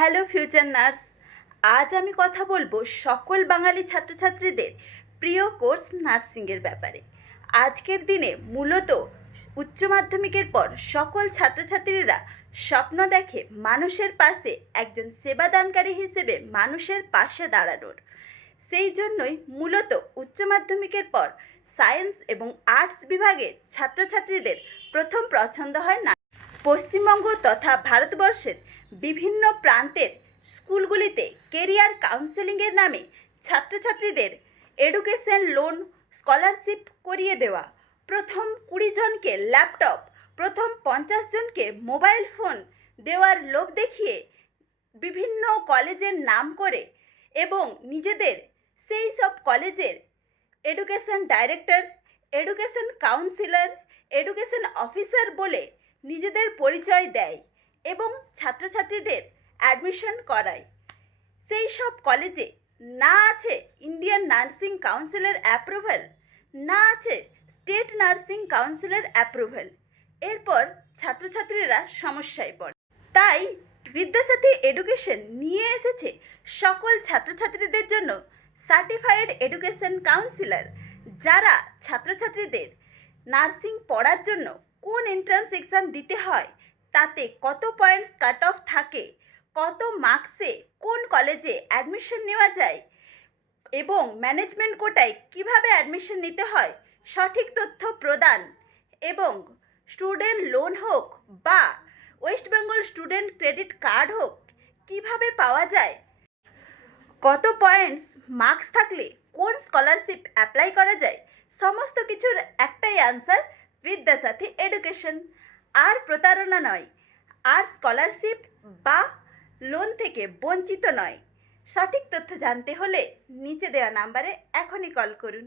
Hello future nurse. আজ আমি কথা বলবো সকল বাঙালি ছাত্রছাত্রীদের প্রিয় কোর্স নার্সিংয়ের ব্যাপারে। আজকের দিনে মূলত উচ্চ মাধ্যমিকের পর সকল ছাত্রছাত্রীরা স্বপ্ন দেখে মানুষের পাশে একজন সেবাদানকারী হিসেবে মানুষের পাশে দাঁড়ানোর। সেই জন্যই মূলত উচ্চ মাধ্যমিকের পর সায়েন্স এবং আর্টস বিভাগের ছাত্রছাত্রীদের প্রথম পছন্দ হয় না। পশ্চিমবঙ্গ তথা ভারতবর্ষের বিভিন্ন প্রান্তের স্কুলগুলিতে কেরিয়ার কাউন্সেলিংয়ের নামে ছাত্রছাত্রীদের এডুকেশন লোন স্কলারশিপ করিয়ে দেওয়া, প্রথম 20 জনকে ল্যাপটপ, প্রথম 50 জনকে মোবাইল ফোন দেওয়ার লোভ দেখিয়ে বিভিন্ন কলেজের নাম করে এবং নিজেদের সেই সব কলেজের education director, education councillor, education officer বলে নিজেদের পরিচয় দেয় এবং ছাত্রছাত্রীদের অ্যাডমিশন করায়। সেই সব কলেজে না আছে ইন্ডিয়ান নার্সিং কাউন্সিলের অ্যাপ্রুভাল, না আছে স্টেট নার্সিং কাউন্সিলের অ্যাপ্রুভাল। এরপর ছাত্রছাত্রীরা সমস্যায় পড়ে। তাই বিদ্যাসাথী এডুকেশন নিয়ে এসেছে সকল ছাত্রছাত্রীদের জন্য সার্টিফাইড এডুকেশন কাউন্সিলর, যারা ছাত্রছাত্রীদের নার্সিং পড়ার জন্য কোন এন্ট্রান্স এক্সাম দিতে হয়, তাতে কত পয়েন্টস কাট অফ থাকে, কত মার্কসে কোন কলেজে অ্যাডমিশন নেওয়া যায় এবং ম্যানেজমেন্ট কোটায় কিভাবে অ্যাডমিশন নিতে হয়, সঠিক তথ্য প্রদান এবং স্টুডেন্ট লোন হোক বা West Bengal student credit card হোক কিভাবে পাওয়া যায়, কত পয়েন্টস মার্কস থাকলে কোন স্কলারশিপ অ্যাপ্লাই করা যায়, সমস্ত কিছুর একটাই অ্যান্সার বিদ্যাসাথী এডুকেশন। আর প্রতারণা নয়, আর স্কলারশিপ বা লোন থেকে বঞ্চিত নয়। সঠিক তথ্য জানতে হলে নিচে দেওয়া নাম্বারে এখনই কল করুন।